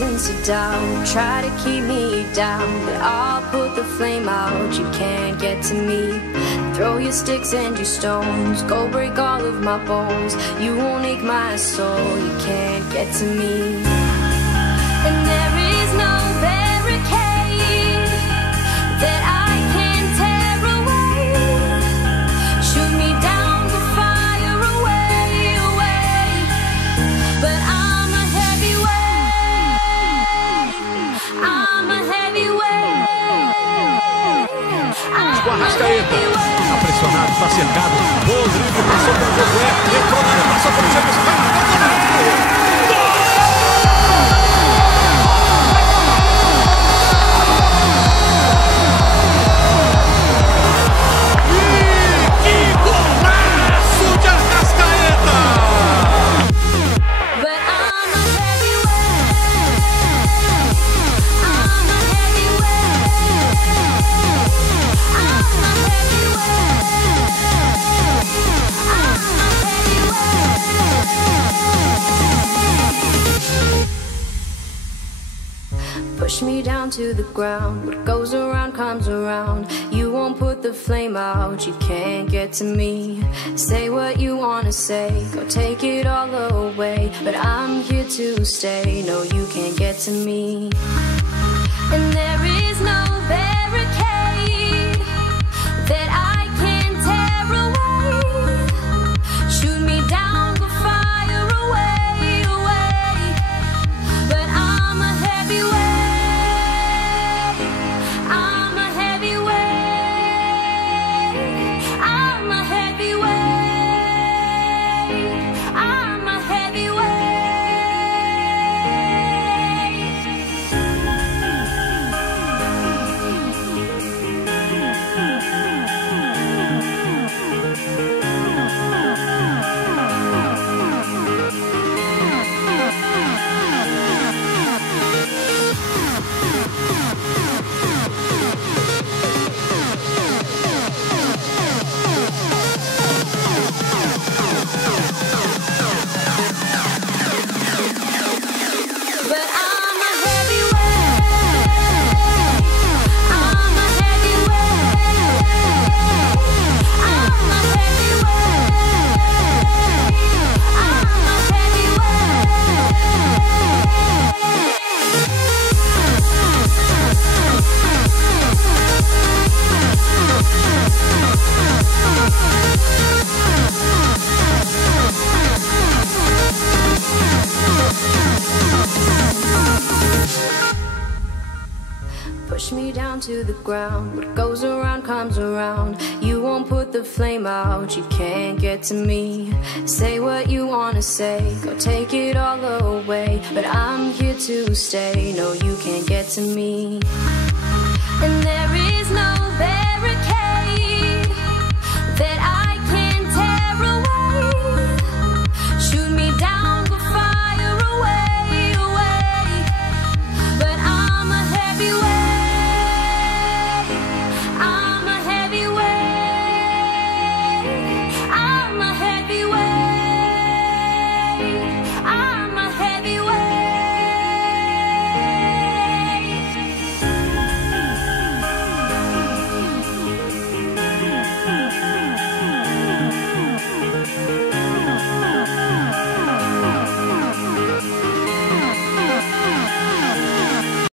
reasons to doubt, try to keep me down, but I'll put the flame out. You can't get to me. Throw your sticks and your stones, go break all of my bones. You won't ache my soul. You can't get to me. And there is no barricade that I can tear away. Shoot me down, but fire away, away. But I'm a heavyweight. I'm a heavyweight. O Arrascaeta está pressionado, está cercado. Rodrigo passou pelo Josué, entrou na área, passou por cima. Push me down to the ground. What goes around comes around. You won't put the flame out. You can't get to me. Say what you wanna say, go take it all away, but I'm here to stay. No, you can't get to me. And there is no barricade that I can tear away. Shoot me down, but fire away, away. But I'm a heavyweight. Push me down to the ground. What goes around comes around. You won't put the flame out. You can't get to me. Say what you wanna say, go take it all away, but I'm here to stay. No, you can't get to me. And there is no